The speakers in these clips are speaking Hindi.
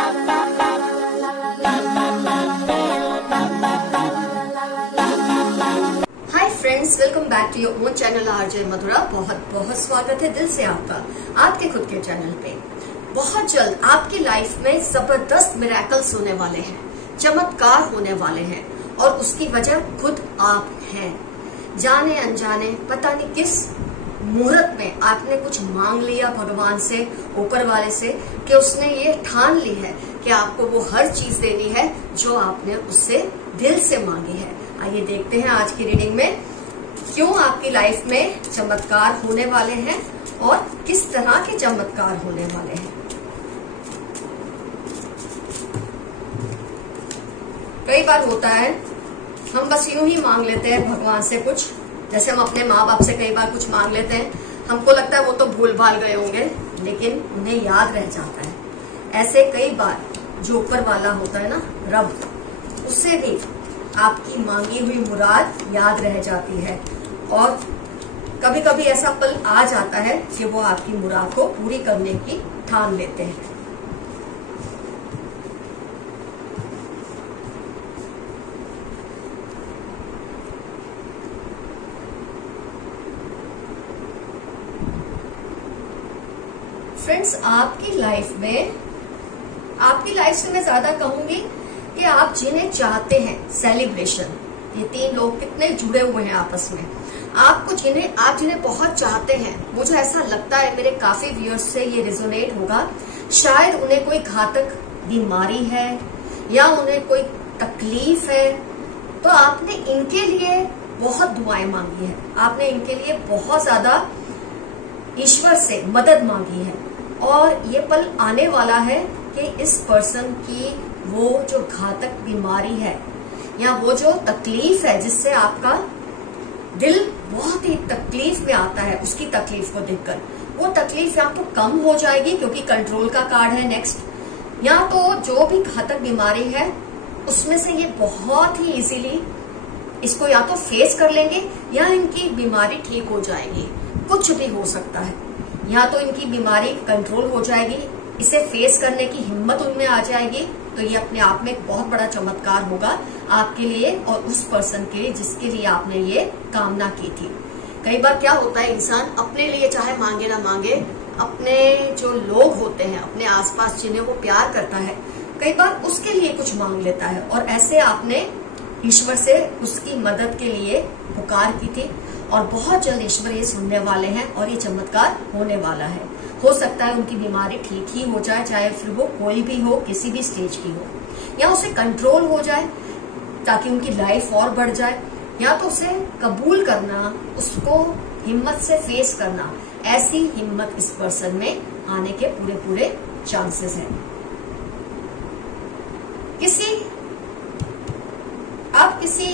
Hi friends, welcome back to your own channel RJ Madhura. बहुत बहुत स्वागत है दिल से आपका आपके खुद के चैनल पे। बहुत जल्द आपकी लाइफ में जबरदस्त मिरेकल्स होने वाले हैं, चमत्कार होने वाले हैं और उसकी वजह खुद आप हैं। जाने अनजाने पता नहीं किस मुहूर्त में आपने कुछ मांग लिया भगवान से, ऊपर वाले से, कि उसने ये ठान ली है कि आपको वो हर चीज देनी है जो आपने उससे दिल से मांगी है। आइए देखते हैं आज की रीडिंग में क्यों आपकी लाइफ में चमत्कार होने वाले हैं और किस तरह के चमत्कार होने वाले हैं। कई बार होता है हम बस यूं ही मांग लेते हैं भगवान से कुछ, जैसे हम अपने माँ बाप से कई बार कुछ मांग लेते हैं, हमको लगता है वो तो भूल भाल गए होंगे लेकिन उन्हें याद रह जाता है। ऐसे कई बार जो ऊपर वाला होता है ना, रब, उससे भी आपकी मांगी हुई मुराद याद रह जाती है और कभी कभी ऐसा पल आ जाता है कि वो आपकी मुराद को पूरी करने की ठान लेते हैं। फ्रेंड्स, आपकी लाइफ से मैं ज्यादा कहूंगी कि आप जिन्हें चाहते हैं, सेलिब्रेशन, ये तीन लोग कितने जुड़े हुए हैं आपस में। आप जिन्हें बहुत चाहते हैं, मुझे ऐसा लगता है, मेरे काफी व्यूअर्स से ये रिजोनेट होगा, शायद उन्हें कोई घातक बीमारी है या उन्हें कोई तकलीफ है, तो आपने इनके लिए बहुत दुआएं मांगी है, आपने इनके लिए बहुत ज्यादा ईश्वर से मदद मांगी है और ये पल आने वाला है कि इस पर्सन की वो जो घातक बीमारी है या वो जो तकलीफ है जिससे आपका दिल बहुत ही तकलीफ में आता है, उसकी तकलीफ को देखकर वो तकलीफ या तो कम हो जाएगी क्योंकि कंट्रोल का कार्ड है नेक्स्ट, या तो जो भी घातक बीमारी है उसमें से ये बहुत ही इजीली इसको या तो फेस कर लेंगे या इनकी बीमारी ठीक हो जाएगी। कुछ भी हो सकता है, या तो इनकी बीमारी कंट्रोल हो जाएगी, इसे फेस करने की हिम्मत उनमें आ जाएगी, तो ये अपने आप में एक बहुत बड़ा चमत्कार होगा आपके लिए और उस पर्सन के लिए जिसके लिए आपने ये कामना की थी। कई बार क्या होता है, इंसान अपने लिए चाहे मांगे ना मांगे, अपने जो लोग होते हैं अपने आसपास जिन्हें वो प्यार करता है, कई बार उसके लिए कुछ मांग लेता है और ऐसे आपने ईश्वर से उसकी मदद के लिए पुकार की थी और बहुत जल्द ईश्वर ये सुनने वाले हैं और ये चमत्कार होने वाला है। हो सकता है उनकी बीमारी ठीक ही हो जाए, चाहे फिर वो कोई भी हो, किसी भी स्टेज की हो, या उसे कंट्रोल हो जाए ताकि उनकी लाइफ और बढ़ जाए, या तो उसे कबूल करना, उसको हिम्मत से फेस करना, ऐसी हिम्मत इस पर्सन में आने के पूरे पूरे चांसेस हैं। आप किसी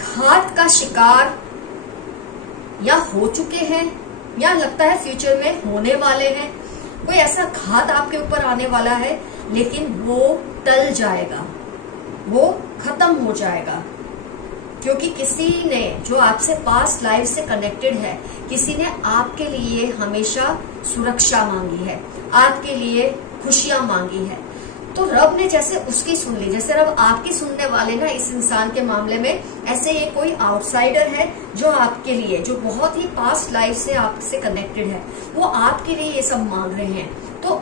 घात का शिकार या हो चुके हैं या लगता है फ्यूचर में होने वाले हैं। कोई ऐसा घात आपके ऊपर आने वाला है लेकिन वो टल जाएगा, वो खत्म हो जाएगा, क्योंकि किसी ने जो आपसे पास्ट लाइफ से कनेक्टेड है, किसी ने आपके लिए हमेशा सुरक्षा मांगी है, आपके लिए खुशियां मांगी है, तो रब ने जैसे उसकी सुन ली, जैसे रब आपकी सुनने वाले ना इस इंसान के मामले में, ऐसे ये कोई आउटसाइडर है जो आपके लिए, जो बहुत ही पास्ट लाइफ से आपसे कनेक्टेड है, वो आपके लिए ये सब मांग रहे हैं। तो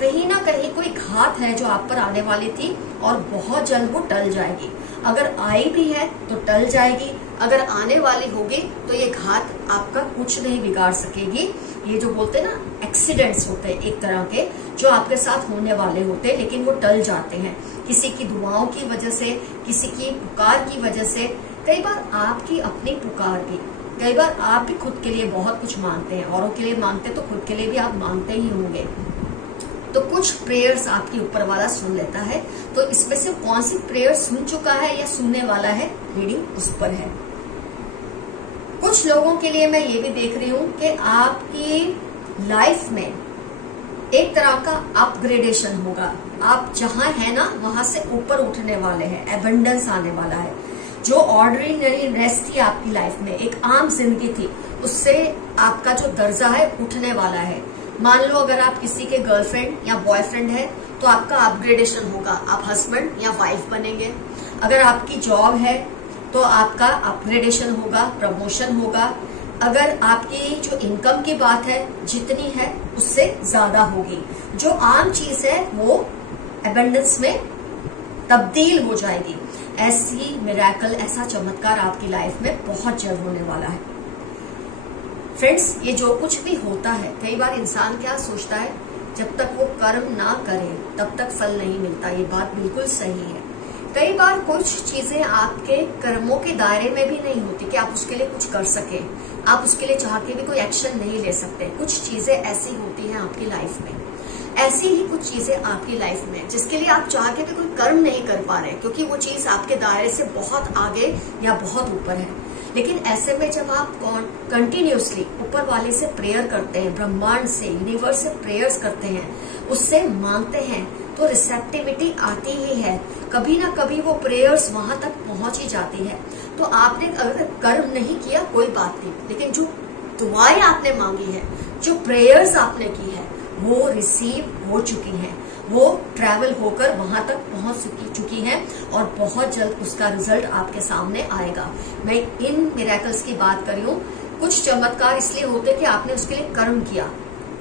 कहीं ना कहीं कोई घात है जो आप पर आने वाली थी और बहुत जल्द वो टल जाएगी। अगर आई भी है तो टल जाएगी, अगर आने वाली होगी तो ये घात आपका कुछ नहीं बिगाड़ सकेगी। ये जो बोलते हैं ना, एक्सीडेंट्स होते हैं एक तरह के जो आपके साथ होने वाले होते हैं लेकिन वो टल जाते हैं किसी की दुआओं की वजह से, किसी की पुकार की वजह से, कई बार आपकी अपनी पुकार भी, कई बार आप भी खुद के लिए बहुत कुछ मांगते हैं, औरों के लिए मांगते तो खुद के लिए भी आप मांगते ही होंगे। तो कुछ प्रेयर्स आपके ऊपर वाला सुन लेता है, तो इसमें से कौन सी प्रेयर सुन चुका है या सुनने वाला है, रीडिंग उस पर है। कुछ लोगों के लिए मैं ये भी देख रही हूँ कि आपकी लाइफ में एक तरह का अपग्रेडेशन होगा, आप जहां है ना वहां से ऊपर उठने वाले हैं, एबंडेंस आने वाला है। जो ऑर्डिनरी रेस्ट थी आपकी लाइफ में, एक आम जिंदगी थी, उससे आपका जो दर्जा है उठने वाला है। मान लो अगर आप किसी के गर्लफ्रेंड या बॉयफ्रेंड है तो आपका अपग्रेडेशन होगा, आप हस्बैंड या वाइफ बनेंगे। अगर आपकी जॉब है तो आपका अपग्रेडेशन होगा, प्रमोशन होगा। अगर आपकी जो इनकम की बात है, जितनी है उससे ज्यादा होगी। जो आम चीज है वो एबंडेंस में तब्दील हो जाएगी। ऐसी मिरेकल, ऐसा चमत्कार आपकी लाइफ में बहुत जल्द होने वाला है। फ्रेंड्स, ये जो कुछ भी होता है, कई बार इंसान क्या सोचता है, जब तक वो कर्म ना करे तब तक फल नहीं मिलता। ये बात बिल्कुल सही है। कई बार कुछ चीजें आपके कर्मों के दायरे में भी नहीं होती कि आप उसके लिए कुछ कर सके, आप उसके लिए चाह के भी कोई एक्शन नहीं ले सकते। कुछ चीजें ऐसी होती हैं आपकी लाइफ में, ऐसी ही कुछ चीजें आपकी लाइफ में जिसके लिए आप चाह के भी कोई कर्म नहीं कर पा रहे, क्योंकि वो चीज आपके दायरे से बहुत आगे या बहुत ऊपर है। लेकिन ऐसे में जब आप कंटिन्यूसली ऊपर वाले से प्रेयर करते हैं, ब्रह्मांड से, यूनिवर्स से प्रेयर्स करते हैं, उससे मांगते हैं, तो रिसेप्टिविटी आती ही है। कभी ना कभी वो प्रेयर्स वहां तक पहुंच ही जाती है। तो आपने अगर कर्म नहीं किया कोई बात नहीं, लेकिन जो दुआएं आपने मांगी है, जो प्रेयर्स आपने की है, वो रिसीव हो चुकी हैं, वो ट्रैवल होकर वहां तक पहुंच चुकी हैं और बहुत जल्द उसका रिजल्ट आपके सामने आएगा। मैं इन मिरेकल्स की बात कर रही हूँ। कुछ चमत्कार इसलिए होते कि आपने उसके लिए कर्म किया,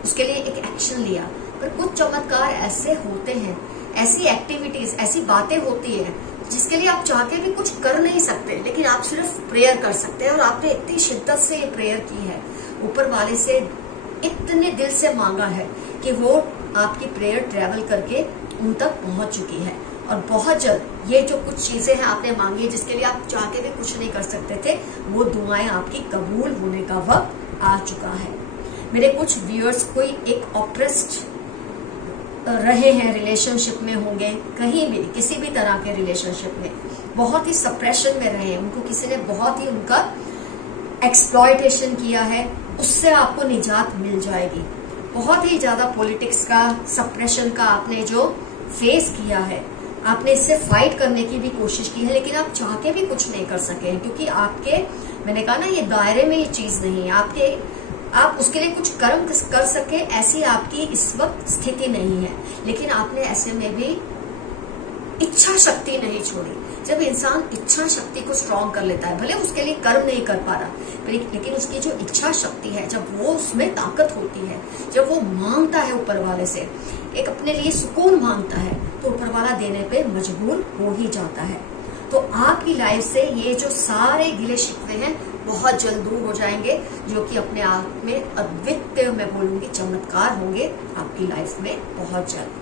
उसके लिए एक एक्शन लिया, पर कुछ चमत्कार ऐसे होते हैं, ऐसी एक्टिविटीज, ऐसी बातें होती है जिसके लिए आप चाह के भी कुछ कर नहीं सकते, लेकिन आप सिर्फ प्रेयर कर सकते हैं। और आपने इतनी शिद्दत से ये प्रेयर की है, ऊपर वाले से इतने दिल से मांगा है कि वो आपकी प्रेयर ट्रेवल करके उन तक पहुंच चुकी है। और बहुत जल्द ये जो कुछ चीजें हैं आपने मांगी, जिसके लिए आप चाह के भी कुछ नहीं कर सकते थे, वो दुआएं आपकी कबूल होने का वक्त आ चुका है। मेरे कुछ व्यूअर्स कोई एक ऑप्रेस्ड रहे हैं, रिलेशनशिप में होंगे, कहीं भी किसी भी तरह के रिलेशनशिप में बहुत ही सप्रेशन में रहे, उनको किसी ने बहुत ही उनका एक्सप्लॉयटेशन किया है, उससे आपको निजात मिल जाएगी। बहुत ही ज्यादा पॉलिटिक्स का, सप्रेशन का आपने जो फेस किया है, आपने इससे फाइट करने की भी कोशिश की है, लेकिन आप चाह के भी कुछ नहीं कर सके हैं, क्योंकि आपके, मैंने कहा ना, ये दायरे में ये चीज नहीं है आपके, आप उसके लिए कुछ कर्म कर सके ऐसी आपकी इस वक्त स्थिति नहीं है। लेकिन आपने ऐसे में भी इच्छा शक्ति नहीं छोड़ी। जब इंसान इच्छा शक्ति को स्ट्रॉन्ग कर लेता है, भले उसके लिए कर्म नहीं कर पा रहा, लेकिन उसकी जो इच्छा शक्ति है, जब वो उसमें ताकत होती है, जब वो मांगता है ऊपर वाले से, एक अपने लिए सुकून मांगता है, तो ऊपर वाला देने पे मजबूर हो ही जाता है। तो आपकी लाइफ से ये जो सारे गिले शिकवे हैं बहुत जल्द दूर हो जाएंगे, जो कि अपने आप में अद्वितीय, मैं बोलूंगी, चमत्कार होंगे आपकी लाइफ में बहुत जल्द।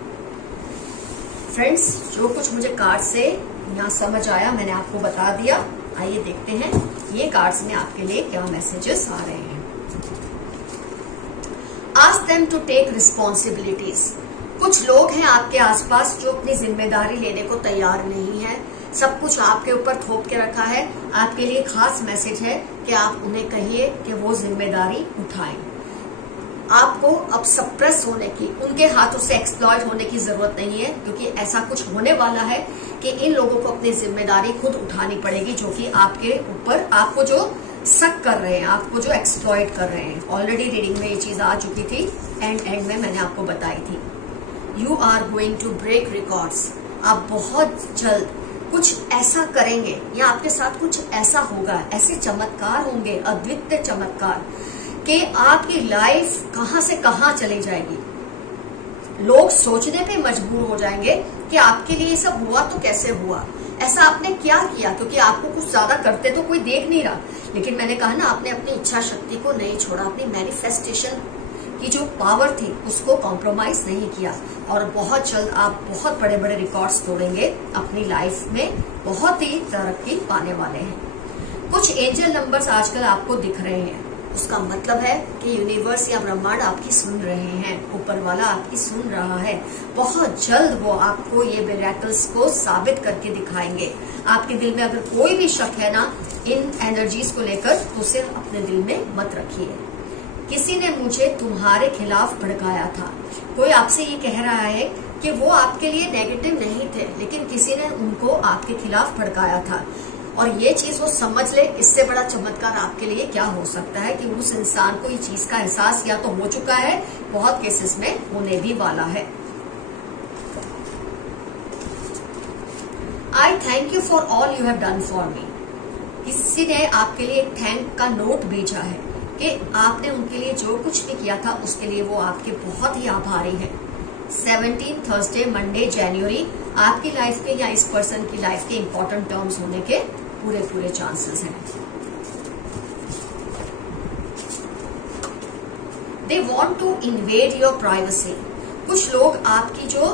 फ्रेंड्स, जो कुछ मुझे कार्ड से यहाँ समझ आया मैंने आपको बता दिया। आइए देखते हैं ये कार्ड्स में आपके लिए क्या मैसेजेस आ रहे हैं। Ask them to take responsibilities. कुछ लोग हैं आपके आसपास जो अपनी जिम्मेदारी लेने को तैयार नहीं है, सब कुछ आपके ऊपर थोप के रखा है। आपके लिए खास मैसेज है कि आप उन्हें कहिए कि वो जिम्मेदारी उठाएं। आपको अब सप्रेस होने की, उनके हाथों से एक्सप्लॉइट होने की जरूरत नहीं है, क्योंकि ऐसा कुछ होने वाला है कि इन लोगों को अपनी जिम्मेदारी खुद उठानी पड़ेगी, जो कि आपके ऊपर, आपको जो शक कर रहे हैं, आपको जो एक्सप्लॉइट कर रहे हैं। ऑलरेडी रीडिंग में ये चीज आ चुकी थी, एंड में मैंने आपको बताई थी। You are going to break records. आप बहुत जल्द कुछ ऐसा करेंगे या आपके साथ कुछ ऐसा होगा, ऐसे चमत्कार होंगे, अद्वितीय चमत्कार, कि आपकी लाइफ कहां से कहां चली जाएगी। लोग सोचने पे मजबूर हो जाएंगे कि आपके लिए ये सब हुआ तो कैसे हुआ, ऐसा आपने क्या किया, क्योंकि आपको कुछ ज्यादा करते तो कोई देख नहीं रहा। लेकिन मैंने कहा ना, आपने अपनी इच्छा शक्ति को नहीं छोड़ा, अपनी मैनिफेस्टेशन की जो पावर थी उसको कॉम्प्रोमाइज नहीं किया, और बहुत जल्द आप बहुत बड़े बड़े रिकॉर्ड्स तोड़ेंगे अपनी लाइफ में, बहुत ही तरक्की पाने वाले हैं। कुछ एंजल नंबर्स आजकल आपको दिख रहे हैं, उसका मतलब है कि यूनिवर्स या ब्रह्मांड आपकी सुन रहे हैं, ऊपर वाला आपकी सुन रहा है। बहुत जल्द वो आपको ये मिरेकल्स को साबित करके दिखाएंगे। आपके दिल में अगर कोई भी शक है ना इन एनर्जीज को लेकर, तो उसे अपने दिल में मत रखिए। किसी ने मुझे तुम्हारे खिलाफ भड़काया था। कोई आपसे ये कह रहा है कि वो आपके लिए नेगेटिव नहीं थे, लेकिन किसी ने उनको आपके खिलाफ भड़काया था, और ये चीज वो समझ ले, इससे बड़ा चमत्कार आपके लिए क्या हो सकता है कि उस इंसान को ये चीज का एहसास या तो हो चुका है, बहुत केसेस में होने भी वाला है। आई thank you for all you have done for me. किसी ने आपके लिए एक थैंक का नोट भेजा है कि आपने उनके लिए जो कुछ भी किया था उसके लिए वो आपके बहुत ही आभारी है। 17 थर्सडे मंडे जनवरी आपकी लाइफ के या इस पर्सन की लाइफ के इंपॉर्टेंट टर्म्स होने के पूरे चांसेस हैं। They want to invade your privacy. कुछ लोग आपकी जो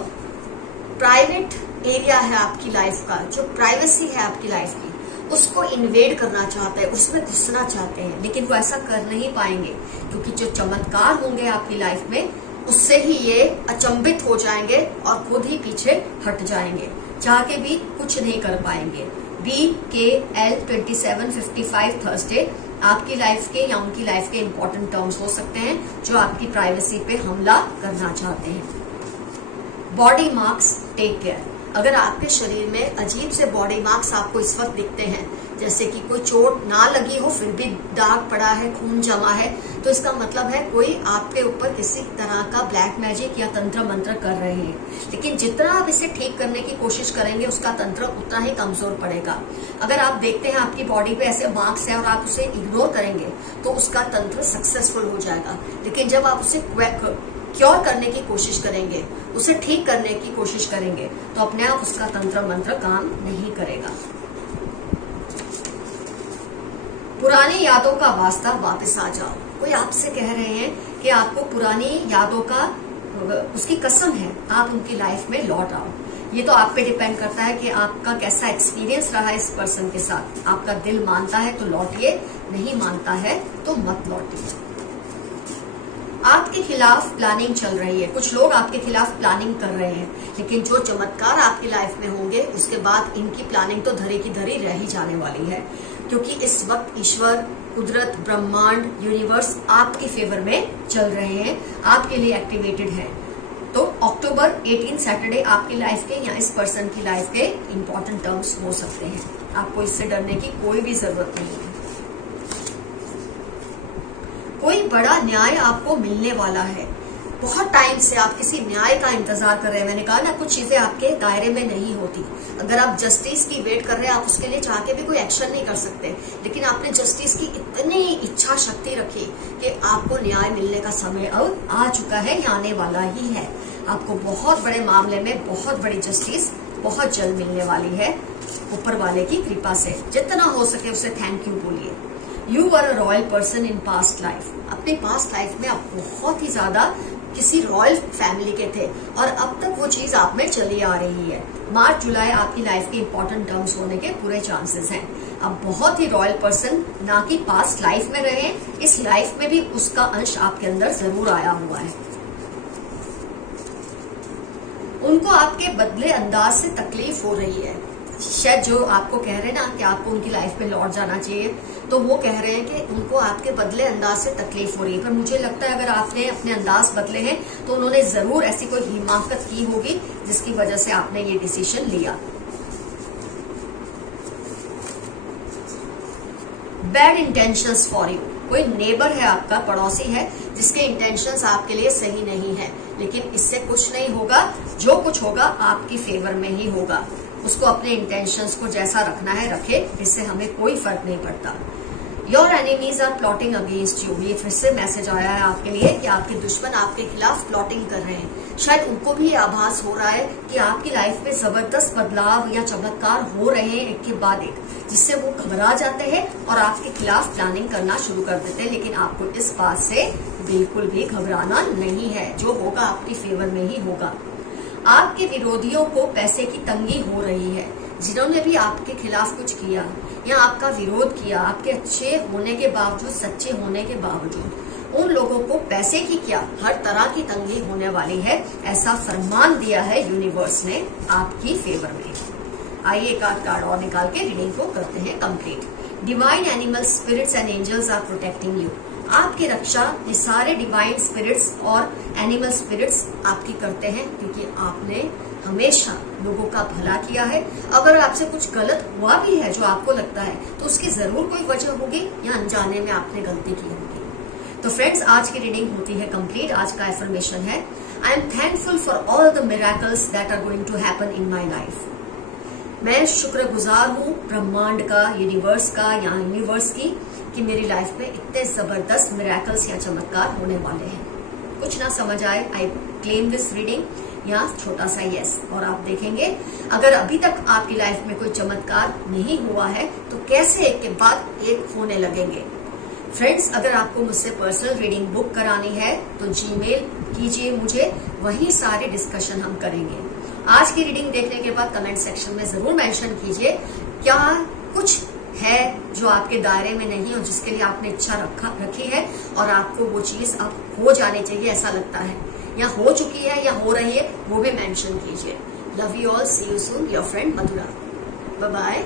प्राइवेट एरिया है आपकी लाइफ का, जो प्राइवेसी है आपकी लाइफ की, उसको इन्वेड करना चाहते हैं, उसमें घुसना चाहते हैं, लेकिन वो ऐसा कर नहीं पाएंगे क्योंकि जो चमत्कार होंगे आपकी लाइफ में उससे ही ये अचंभित हो जाएंगे और खुद ही पीछे हट जाएंगे, चाह के भी कुछ नहीं कर पाएंगे। BKL 2755 थर्सडे आपकी लाइफ के या उनकी लाइफ के इंपॉर्टेंट टर्म्स हो सकते हैं जो आपकी प्राइवेसी पे हमला करना चाहते हैं। Body marks, take care. अगर आपके शरीर में अजीब से बॉडी मार्क्स आपको इस वक्त दिखते हैं, जैसे कि कोई चोट ना लगी हो फिर भी दाग पड़ा है, खून जमा है, तो इसका मतलब है कोई आपके ऊपर किसी तरह का ब्लैक मैजिक या तंत्र मंत्र कर रहे हैं। लेकिन जितना आप इसे ठीक करने की कोशिश करेंगे उसका तंत्र उतना ही कमजोर पड़ेगा। अगर आप देखते हैं आपकी बॉडी पे ऐसे मार्क्स है और आप उसे इग्नोर करेंगे तो उसका तंत्र सक्सेसफुल हो जाएगा। लेकिन जब आप उसे क्योर करने की कोशिश करेंगे, उसे ठीक करने की कोशिश करेंगे, तो अपने आप उसका तंत्र मंत्र काम नहीं करेगा। पुरानी यादों का वास्ता वापस आ जाओ। कोई आपसे कह रहे हैं कि आपको पुरानी यादों का उसकी कसम है, आप उनकी लाइफ में लौट आओ। ये तो आप पे डिपेंड करता है कि आपका कैसा एक्सपीरियंस रहा इस पर्सन के साथ। आपका दिल मानता है तो लौटिए, नहीं मानता है तो मत लौटिए। आपके खिलाफ प्लानिंग चल रही है, कुछ लोग आपके खिलाफ प्लानिंग कर रहे हैं, लेकिन जो चमत्कार आपकी लाइफ में होंगे उसके बाद इनकी प्लानिंग तो धरी की धरी रह ही जाने वाली है, क्योंकि इस वक्त ईश्वर, कुदरत, ब्रह्मांड, यूनिवर्स आपके फेवर में चल रहे हैं, आपके लिए एक्टिवेटेड है। तो अक्टूबर 18 सैटरडे आपकी लाइफ के या इस पर्सन की लाइफ के इंपॉर्टेंट टर्म्स हो सकते हैं। आपको इससे डरने की कोई भी जरूरत नहीं है। कोई बड़ा न्याय आपको मिलने वाला है। बहुत टाइम से आप किसी न्याय का इंतजार कर रहे हैं। मैंने कहा ना, कुछ चीजें आपके दायरे में नहीं होती। अगर आप जस्टिस की वेट कर रहे हैं, आप उसके लिए चाह के भी कोई एक्शन नहीं कर सकते, लेकिन आपने जस्टिस की इतनी इच्छा शक्ति रखी कि आपको न्याय मिलने का समय अब आ चुका है या आने वाला ही है। आपको बहुत बड़े मामले में बहुत बड़ी जस्टिस बहुत जल्द मिलने वाली है, ऊपर वाले की कृपा से। जितना हो सके उसे थैंक यू बोलिए। You were a royal person in past life. अपने पास्ट लाइफ में आप बहुत ही ज्यादा किसी रॉयल फैमिली के थे और अब तक वो चीज आप में चली आ रही है। मार्च जुलाई आपकी लाइफ के इंपॉर्टेंट टर्म्स होने के पूरे चांसेस हैं। अब बहुत ही रॉयल पर्सन ना कि पास्ट लाइफ में रहे, इस लाइफ में भी उसका अंश आपके अंदर जरूर आया हुआ है। उनको आपके बदले अंदाज से तकलीफ हो रही है। शायद जो आपको कह रहे हैं ना कि आपको उनकी लाइफ में लौट जाना चाहिए, तो वो कह रहे हैं कि उनको आपके बदले अंदाज से तकलीफ हो रही है। पर मुझे लगता है अगर आपने अपने अंदाज बदले हैं तो उन्होंने जरूर ऐसी कोई हिमाकत की होगी जिसकी वजह से आपने ये डिसीजन लिया। Bad intentions for you. कोई नेबर है आपका, पड़ोसी है, जिसके इंटेंशंस आपके लिए सही नहीं है, लेकिन इससे कुछ नहीं होगा। जो कुछ होगा आपकी फेवर में ही होगा। उसको अपने इंटेंशंस को जैसा रखना है रखे, इससे हमें कोई फर्क नहीं पड़ता। Your enemies are plotting against you. ये फिर से मैसेज आया है आपके लिए कि आपके दुश्मन आपके खिलाफ प्लॉटिंग कर रहे हैं। शायद उनको भी ये आभास हो रहा है कि आपकी लाइफ में जबरदस्त बदलाव या चमत्कार हो रहे हैं एक के बाद एक, जिससे वो घबरा जाते हैं और आपके खिलाफ प्लानिंग करना शुरू कर देते हैं। लेकिन आपको इस बात से बिल्कुल भी घबराना नहीं है, जो होगा आपकी फेवर में ही होगा। आपके विरोधियों को पैसे की तंगी हो रही है। जिन्होंने भी आपके खिलाफ कुछ किया या आपका विरोध किया, आपके अच्छे होने के बावजूद, सच्चे होने के बावजूद, उन लोगों को पैसे की क्या हर तरह की तंगी होने वाली है, ऐसा फरमान दिया है यूनिवर्स ने आपकी फेवर में। आइए एक आध कार्ड और निकाल के रीडिंग को करते हैं complete. Divine animals, spirits and angels are protecting you. आपकी रक्षा ये सारे डिवाइन स्पिरिट्स और एनिमल स्पिरिट्स आपकी करते हैं, क्योंकि आपने हमेशा लोगों का भला किया है। अगर आपसे कुछ गलत हुआ भी है जो आपको लगता है, तो उसकी जरूर कोई वजह होगी या अनजाने में आपने गलती की होगी। तो फ्रेंड्स, आज की रीडिंग होती है कंप्लीट। आज का एफर्मेशन है, I am thankful for all the miracles that are going to happen in my life. मैं शुक्रगुजार हूँ ब्रह्मांड का, यूनिवर्स का या यूनिवर्स की, कि मेरी लाइफ में इतने जबरदस्त मिरेकल्स या चमत्कार होने वाले हैं। कुछ ना समझ आए, आई क्लेम दिस रीडिंग या छोटा सा यस। और आप देखेंगे अगर अभी तक आपकी लाइफ में कोई चमत्कार नहीं हुआ है तो कैसे एक के बाद एक होने लगेंगे। फ्रेंड्स, अगर आपको मुझसे पर्सनल रीडिंग बुक करानी है तो जीमेल कीजिए मुझे, वहीं सारे डिस्कशन हम करेंगे। आज की रीडिंग देखने के बाद कमेंट सेक्शन में जरूर मेंशन कीजिए क्या कुछ है जो आपके दायरे में नहीं हो, जिसके लिए आपने इच्छा रखी है और आपको वो चीज अब हो जानी चाहिए ऐसा लगता है, या हो चुकी है या हो रही है, वो भी मेंशन कीजिए। Love you all, see you soon, your friend Madhura. Bye bye.